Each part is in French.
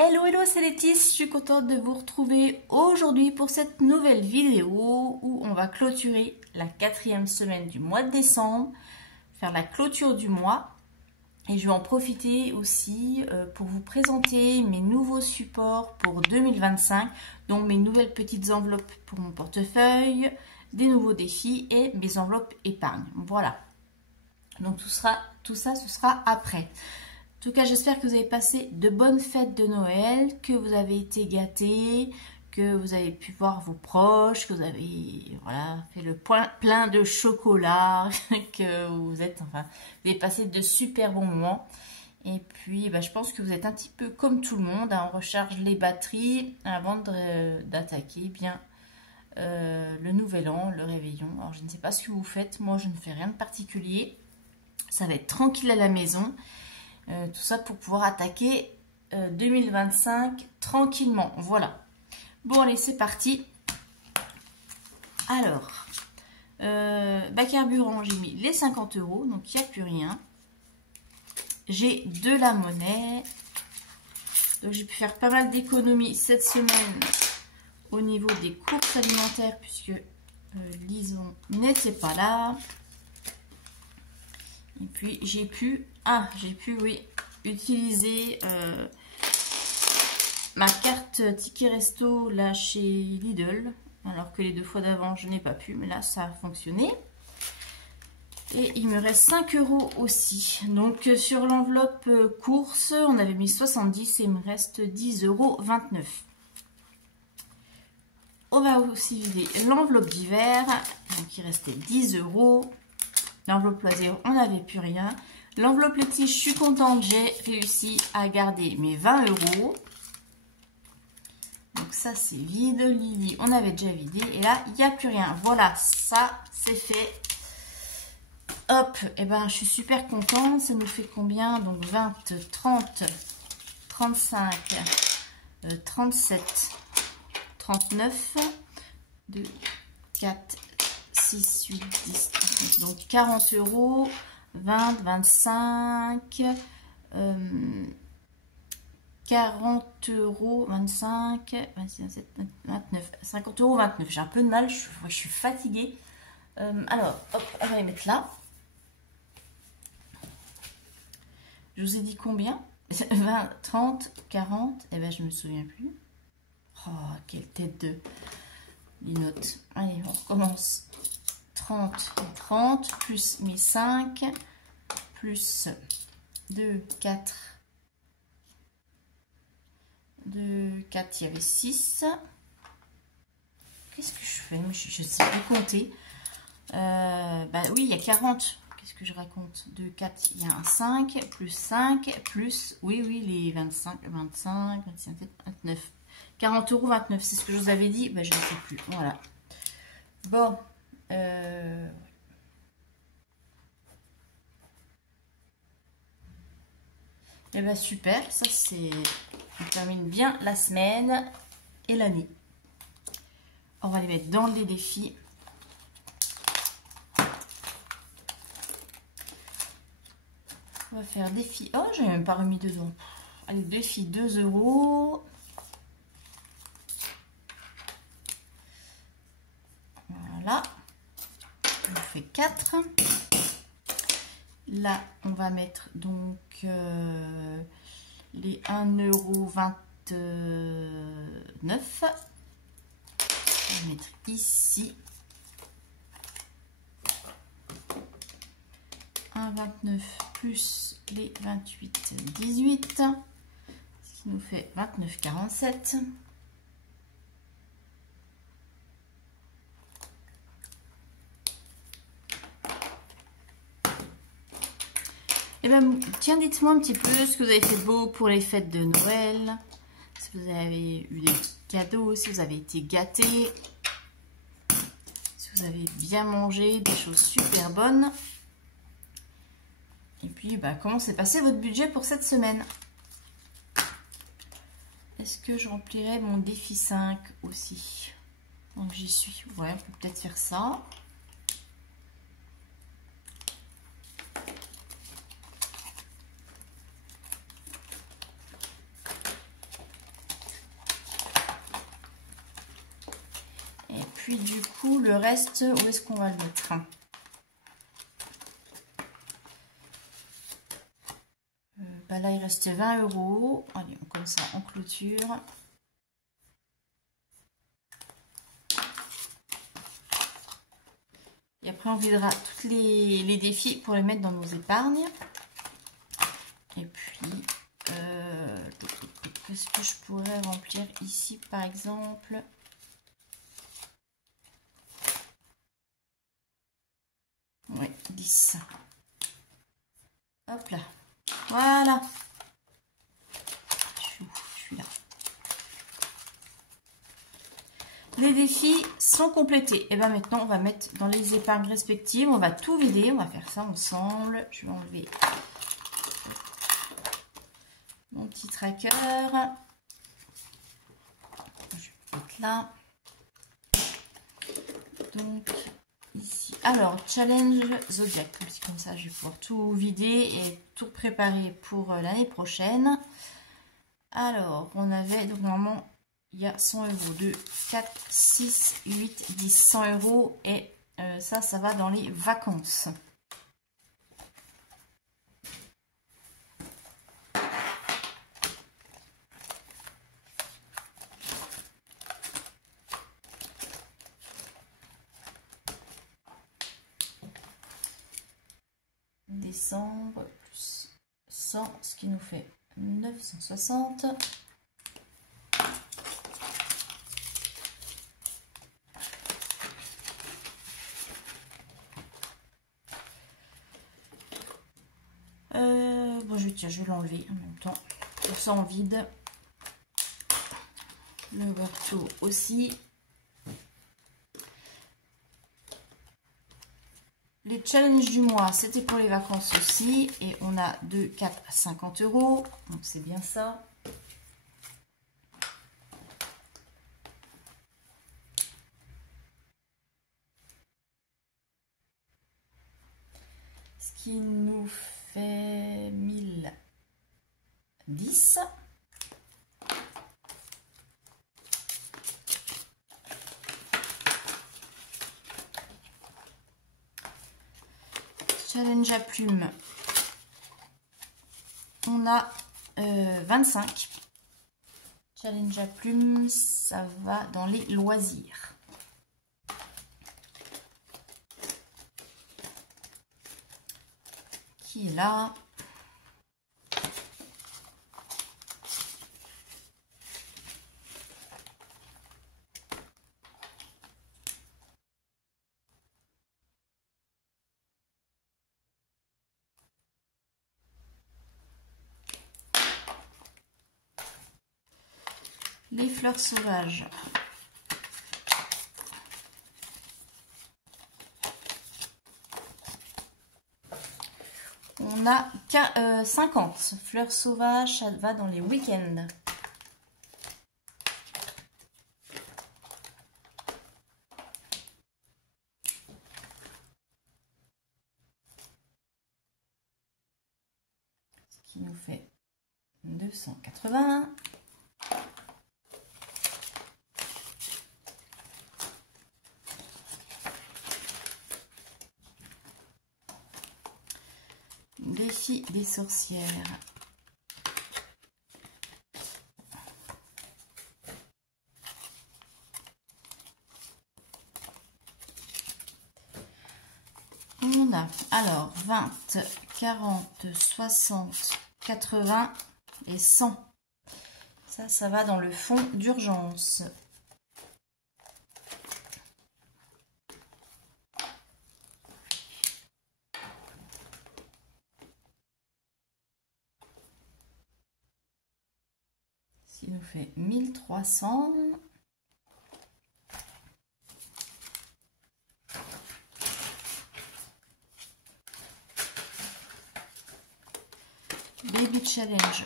Hello, hello, c'est Laetitia, je suis contente de vous retrouver aujourd'hui pour cette nouvelle vidéo où on va clôturer la 4e semaine du mois de décembre, faire la clôture du mois et je vais en profiter aussi pour vous présenter mes nouveaux supports pour 2025, donc mes nouvelles petites enveloppes pour mon portefeuille, des nouveaux défis et mes enveloppes épargne. Voilà, donc tout ça ce sera après. En tout cas, j'espère que vous avez passé de bonnes fêtes de Noël, que vous avez été gâtés, que vous avez pu voir vos proches, que vous avez fait le plein de chocolat, que vous avez passé de super bons moments. Et puis, je pense que vous êtes un petit peu comme tout le monde, on recharge les batteries avant d'attaquer bien le nouvel an, le réveillon. Alors, je ne sais pas ce que vous faites, moi je ne fais rien de particulier. Ça va être tranquille à la maison. Tout ça pour pouvoir attaquer 2025 tranquillement. Voilà. Bon, allez, c'est parti. Alors, carburant, j'ai mis les 50 €, donc il n'y a plus rien. J'ai de la monnaie. Donc, j'ai pu faire pas mal d'économies cette semaine au niveau des courses alimentaires, puisque Lison n'était pas là. Et puis, j'ai pu, oui, utiliser ma carte ticket resto là chez Lidl. Alors que les 2 fois d'avant, je n'ai pas pu. Mais là, ça a fonctionné. Et il me reste 5 € aussi. Donc, sur l'enveloppe course, on avait mis 70 et il me reste 10,29 €. On va aussi vider l'enveloppe d'hiver. Donc, il restait 10 €. L'enveloppe loisir, on n'avait plus rien. L'enveloppe Laetitia, je suis contente, j'ai réussi à garder mes 20 €. Donc ça, c'est vide. Lily, on avait déjà vidé. Et là, il n'y a plus rien. Voilà, ça, c'est fait. Hop, et je suis super contente. Ça nous fait combien? Donc 20, 30, 35, 37, 39, 2, 4, 6, 8, 10, 11, donc 40 €, 20, 25, 40 €, 25, 26, 27, 29, 50 €, 29. J'ai un peu de mal, je suis fatiguée. Alors, hop, on va les mettre là. Je vous ai dit combien? 20, 30, 40, et je me souviens plus. Oh, quelle tête de linotte. Allez, on recommence. 30 et 30, plus mes 5, plus 2, 4. 2, 4, il y avait 6. Qu'est-ce que je fais? Je ne sais plus compter. Oui, il y a 40. Qu'est-ce que je raconte? 2, 4, il y a un 5, plus 5, plus, oui, les 25, 25, 26, 27, 29. 40 €, 29, c'est ce que je vous avais dit. Je ne sais plus. Voilà. Bon. Super, ça c'est, on termine bien la semaine et l'année. On va les mettre dans les défis. On va faire défi. Oh, j'ai même pas remis dedans. Allez, défi 2 €. Voilà. On fait 4. Là, on va mettre donc les 1,29 €. On va mettre ici 1,29 plus les 28, 18, ce qui nous fait 29,47. Tiens, dites-moi un petit peu ce que vous avez fait de beau pour les fêtes de Noël. Si vous avez eu des cadeaux, si vous avez été gâtés, si vous avez bien mangé, des choses super bonnes. Et puis, comment s'est passé votre budget pour cette semaine? Est-ce que je remplirai mon défi 5 aussi? Donc, j'y suis. Ouais, on peut peut-être faire ça. puis du coup, le reste, où est-ce qu'on va le mettre? Bah là, il reste 20 €. Allez, comme ça, on clôture. Et après, on videra tous les défis pour les mettre dans nos épargnes. Et puis, qu'est-ce que je pourrais remplir ici, par exemple? Oui, 10. Hop là. Voilà. Je suis là. Les défis sont complétés. Et bien maintenant, on va mettre dans les épargnes respectives. On va tout vider. On va faire ça ensemble. Je vais enlever mon petit tracker. Je vais mettre là. Donc, ici. Alors, challenge Zodiac. Comme ça, je vais pouvoir tout vider et tout préparer pour l'année prochaine. Alors, on avait, donc normalement, il y a 100 €. 2, 4, 6, 8, 10, 100 € et ça va dans les vacances. Décembre plus 100, ce qui nous fait 960. Bon, je vais l'enlever en même temps. Tout ça en vide. Le Berthaud aussi. Les challenges du mois, c'était pour les vacances aussi. Et on a 2, 4 à 50 €. Donc c'est bien ça. Ce qui nous fait 1010. Challenge à plumes. On a 25. Challenge à plumes, ça va dans les loisirs. Qui est là? Les fleurs sauvages. On a 50 fleurs sauvages, ça va dans les week-ends. Ce qui nous fait 280. Défi des sorcières. On a alors 20, 40, 60, 80 et 100. Ça va dans le fond d'urgence. Ce qui nous fait 1300. Baby Challenge.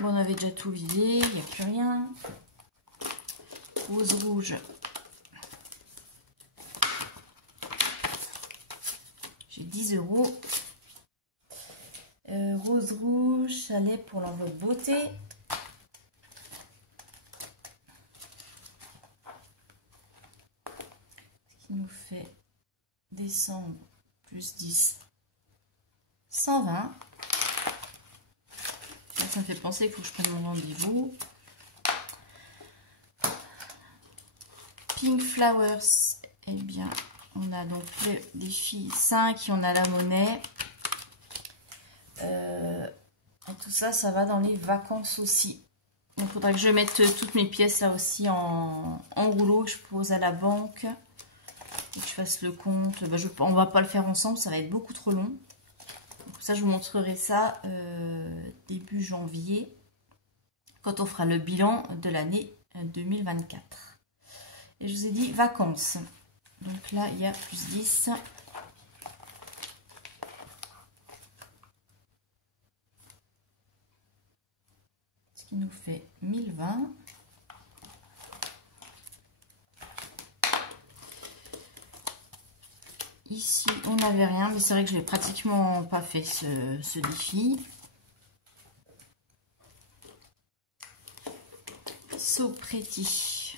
Bon, on avait déjà tout vidé, il n'y a plus rien. Rose rouge. J'ai 10 €. Rose rouge, chalet pour l'enveloppe beauté. décembre plus 10, 120. Ça me fait penser qu'il faut que je prenne mon rendez-vous. Pink Flowers, eh bien, on a donc le défi 5 et on a la monnaie. Et tout ça, ça va dans les vacances aussi. Donc, il faudra que je mette toutes mes pièces là aussi en rouleau, que je pose à la banque. Et que je fasse le compte. Ben, on va pas le faire ensemble, ça va être beaucoup trop long. Donc, ça, je vous montrerai ça début janvier, quand on fera le bilan de l'année 2024. Et je vous ai dit vacances. Donc là, il y a plus 10. Ce qui nous fait 1020. Ici, on n'avait rien, mais c'est vrai que je n'ai pratiquement pas fait ce défi. So Pretty.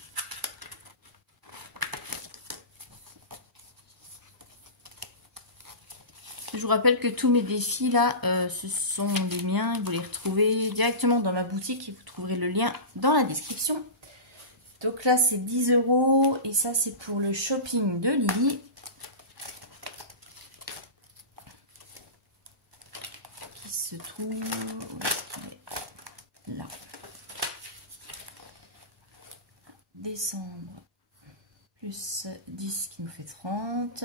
Je vous rappelle que tous mes défis là, ce sont les miens. Vous les retrouvez directement dans ma boutique et vous trouverez le lien dans la description. Donc là, c'est 10 € et ça, c'est pour le shopping de Lily. Se trouve là. Décembre plus 10 qui nous fait 30.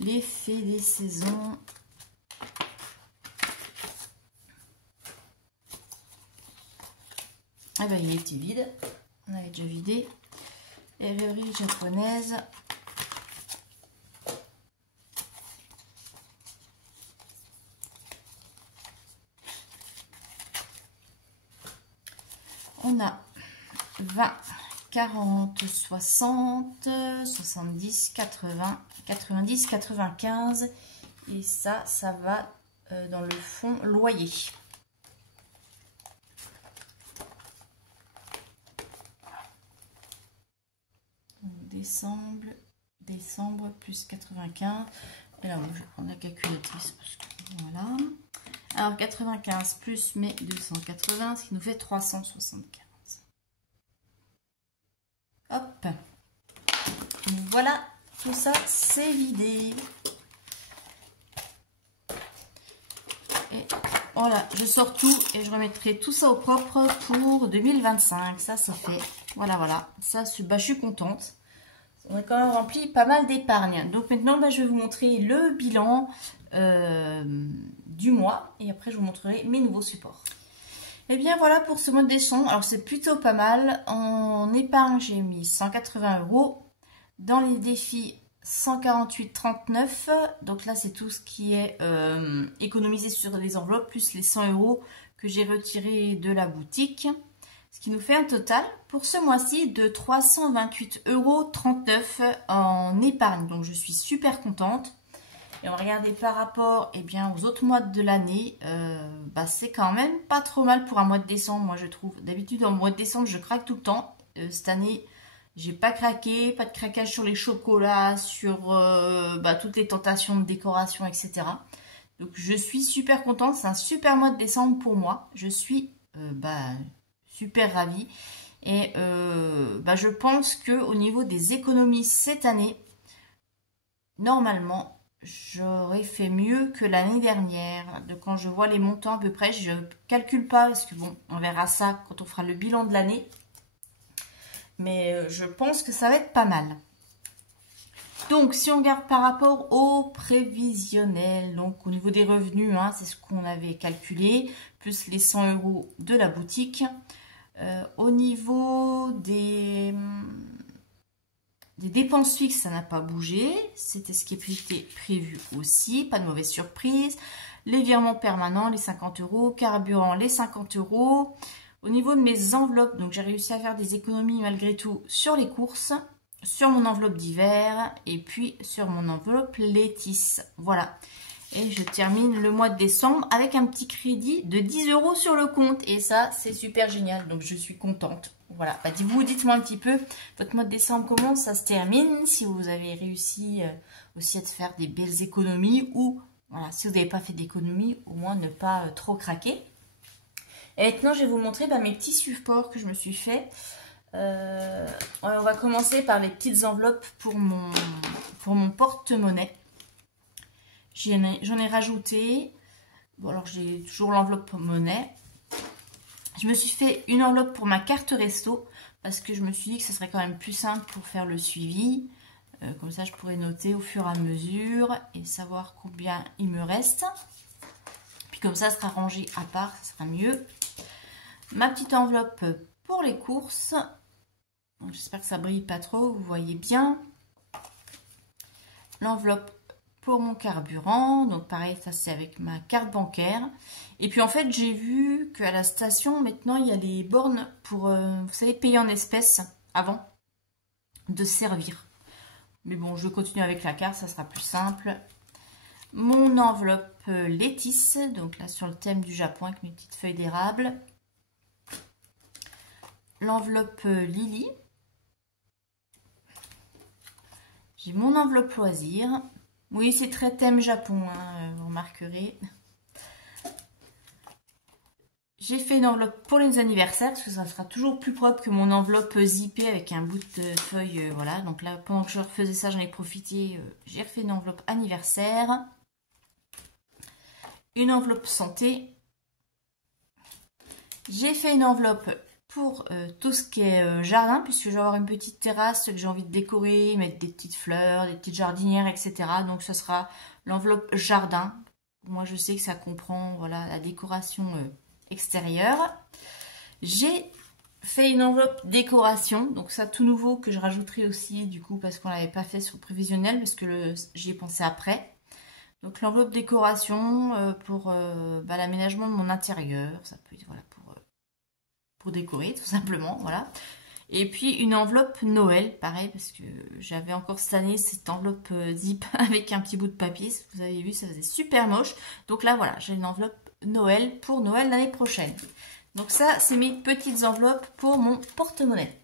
L'effet des saisons. Ah ben il était vide. On avait déjà vidé. Les rêveries japonaises. On a 20, 40, 60, 70, 80, 90, 95. Et ça va dans le fond loyer. Donc, décembre plus 95. Et là, je vais prendre la calculatrice parce que voilà. Alors 95 plus mes 280, ce qui nous fait 375. Hop. Voilà, tout ça c'est vidé. Et voilà, je sors tout et je remettrai tout ça au propre pour 2025. Ça c'est fait. Voilà, voilà. Ça, je suis contente. On a quand même rempli pas mal d'épargne. Donc maintenant, je vais vous montrer le bilan du mois. Et après, je vous montrerai mes nouveaux supports. Et bien voilà pour ce mois de décembre. Alors c'est plutôt pas mal. En épargne, j'ai mis 180 €. Dans les défis, 148,39 €. Donc là, c'est tout ce qui est économisé sur les enveloppes, plus les 100 € que j'ai retirés de la boutique. Ce qui nous fait un total pour ce mois-ci de 328,39 € en épargne. Donc je suis super contente. Et on va regarder par rapport aux autres mois de l'année. C'est quand même pas trop mal pour un mois de décembre, moi je trouve. D'habitude, en mois de décembre, je craque tout le temps. Cette année, j'ai pas craqué. Pas de craquage sur les chocolats, sur toutes les tentations de décoration, etc. Donc je suis super contente. C'est un super mois de décembre pour moi. Je suis super ravie. Et je pense qu'au niveau des économies cette année, normalement, j'aurais fait mieux que l'année dernière. De quand je vois les montants à peu près, je calcule pas parce que bon, on verra ça quand on fera le bilan de l'année. Mais je pense que ça va être pas mal. Donc, si on regarde par rapport au prévisionnel, donc au niveau des revenus, c'est ce qu'on avait calculé, plus les 100 € de la boutique. Au niveau des dépenses fixes, ça n'a pas bougé. C'était ce qui était prévu aussi. Pas de mauvaise surprise. Les virements permanents, les 50 €. Carburant, les 50 €. Au niveau de mes enveloppes, donc j'ai réussi à faire des économies malgré tout sur les courses, sur mon enveloppe d'hiver et puis sur mon enveloppe Létis. Voilà. Et je termine le mois de décembre avec un petit crédit de 10 € sur le compte. Et ça, c'est super génial. Donc, je suis contente. Voilà, bah, dites-moi un petit peu votre mois de décembre, comment ça se termine, si vous avez réussi aussi à faire des belles économies ou voilà, si vous n'avez pas fait d'économies, au moins ne pas trop craquer. Et maintenant, je vais vous montrer mes petits supports que je me suis fait. On va commencer par les petites enveloppes pour mon porte-monnaie. J'en ai rajouté. Bon, alors j'ai toujours l'enveloppe monnaie. Je me suis fait une enveloppe pour ma carte resto parce que je me suis dit que ce serait quand même plus simple pour faire le suivi. Comme ça, je pourrais noter au fur et à mesure et savoir combien il me reste. Puis comme ça, ce sera rangé à part, ça sera mieux. Ma petite enveloppe pour les courses. J'espère que ça brille pas trop, vous voyez bien. L'enveloppe pour mon carburant. Donc pareil, ça c'est avec ma carte bancaire. Et puis en fait, j'ai vu qu'à la station, maintenant, il y a des bornes pour, vous savez, payer en espèces avant de servir. Mais bon, je continue avec la carte, ça sera plus simple. Mon enveloppe Létis, donc là sur le thème du Japon avec mes petites feuilles d'érable. L'enveloppe Lily. J'ai mon enveloppe loisir. Oui, c'est très thème Japon, hein, vous remarquerez. J'ai fait une enveloppe pour les anniversaires, parce que ça sera toujours plus propre que mon enveloppe zippée avec un bout de feuille. Voilà, donc là, pendant que je refaisais ça, j'en ai profité. J'ai refait une enveloppe anniversaire. Une enveloppe santé. J'ai fait une enveloppe pour tout ce qui est jardin, puisque je vais avoir une petite terrasse que j'ai envie de décorer, mettre des petites fleurs, des petites jardinières, etc. Donc ce sera l'enveloppe jardin. Moi, je sais que ça comprend voilà, la décoration extérieure. J'ai fait une enveloppe décoration, donc ça tout nouveau que je rajouterai aussi du coup parce qu'on l'avait pas fait sur le prévisionnel, parce que j'y ai pensé après. Donc l'enveloppe décoration pour l'aménagement de mon intérieur, ça peut être voilà, pour décorer tout simplement, voilà. Et puis une enveloppe Noël, pareil, parce que j'avais encore cette année cette enveloppe zip avec un petit bout de papier, si vous avez vu, ça faisait super moche. Donc là voilà, j'ai une enveloppe Noël pour Noël l'année prochaine. Donc ça, c'est mes petites enveloppes pour mon porte-monnaie.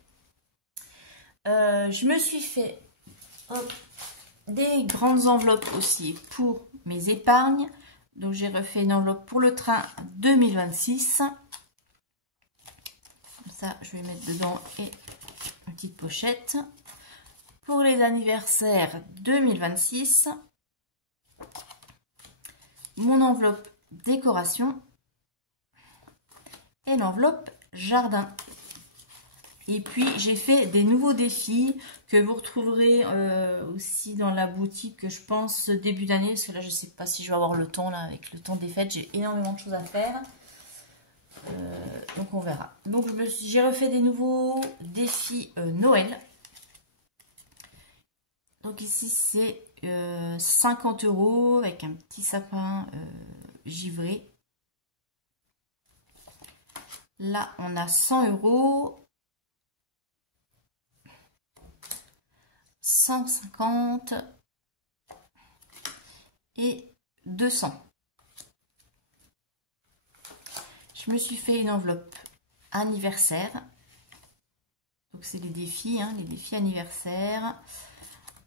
Je me suis fait des grandes enveloppes aussi pour mes épargnes. Donc j'ai refait une enveloppe pour le train 2026. Comme ça, je vais mettre dedans et une petite pochette. Pour les anniversaires 2026, mon enveloppe décoration et l'enveloppe jardin. Et puis j'ai fait des nouveaux défis que vous retrouverez aussi dans la boutique, que je pense début d'année, parce que là je sais pas si je vais avoir le temps là, avec le temps des fêtes, j'ai énormément de choses à faire. Donc on verra. Donc j'ai refait des nouveaux défis Noël. Donc ici c'est 50 € avec un petit sapin givré. Là on a 100 €. 150 et 200. Je me suis fait une enveloppe anniversaire. Donc c'est les défis, hein, les défis anniversaires.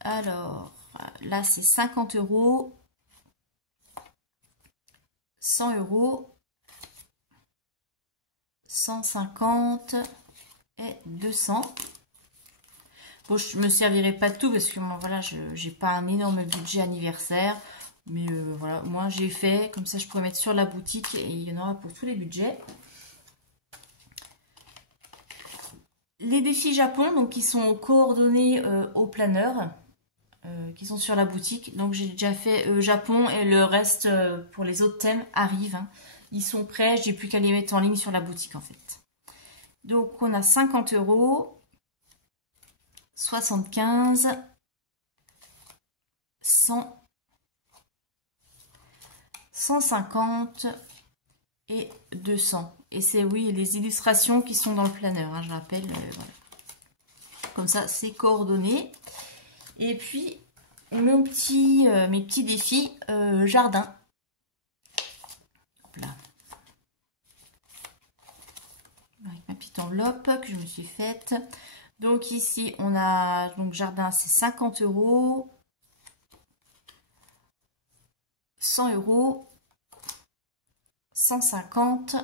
Alors là c'est 50 €, 100 €, 150 et 200. Bon, je me servirai pas de tout parce que moi, voilà, je n'ai pas un énorme budget anniversaire. Mais voilà, moi j'ai fait, comme ça je pourrais mettre sur la boutique et il y en aura pour tous les budgets. Les défis Japon, donc qui sont coordonnés au planeur, qui sont sur la boutique. Donc j'ai déjà fait Japon et le reste pour les autres thèmes arrive. Hein. Ils sont prêts, j'ai plus qu'à les mettre en ligne sur la boutique en fait. Donc on a 50 €. 75, 100, 150 et 200. Et c'est oui les illustrations qui sont dans le planeur, hein, je rappelle. Voilà. Comme ça, c'est coordonné. Et puis, mes petits défis jardin. Hop là. Avec ma petite petite enveloppe que je me suis faite. Donc ici, on a, donc jardin, c'est 50 €, 100 €, 150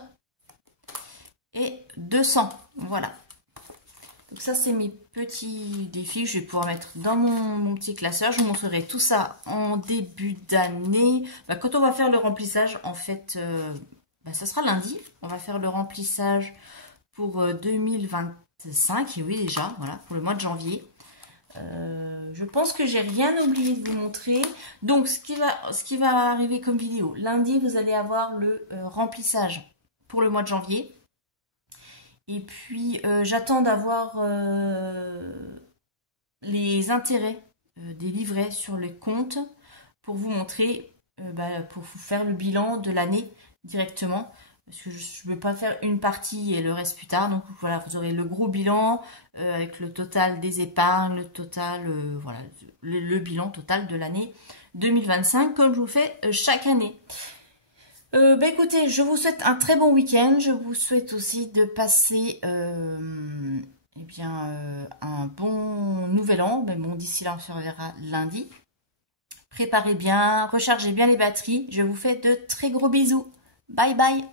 et 200. Voilà. Donc ça, c'est mes petits défis que je vais pouvoir mettre dans mon petit classeur. Je vous montrerai tout ça en début d'année. Quand on va faire le remplissage, en fait, ça sera lundi. On va faire le remplissage pour 2025. Et oui, déjà, voilà, pour le mois de janvier. Je pense que j'ai rien oublié de vous montrer. Donc, ce qui va arriver comme vidéo. Lundi, vous allez avoir le remplissage pour le mois de janvier. Et puis, j'attends d'avoir les intérêts des livrets sur les comptes pour vous montrer, pour vous faire le bilan de l'année directement. Parce que je ne veux pas faire une partie et le reste plus tard. Donc voilà, vous aurez le gros bilan avec le total des épargnes, le total, voilà, le bilan total de l'année 2025 comme je vous fais chaque année. Écoutez, je vous souhaite un très bon week-end. Je vous souhaite aussi de passer un bon nouvel an. Mais bon, d'ici là, on se reverra lundi. Préparez bien, rechargez bien les batteries. Je vous fais de très gros bisous. Bye bye.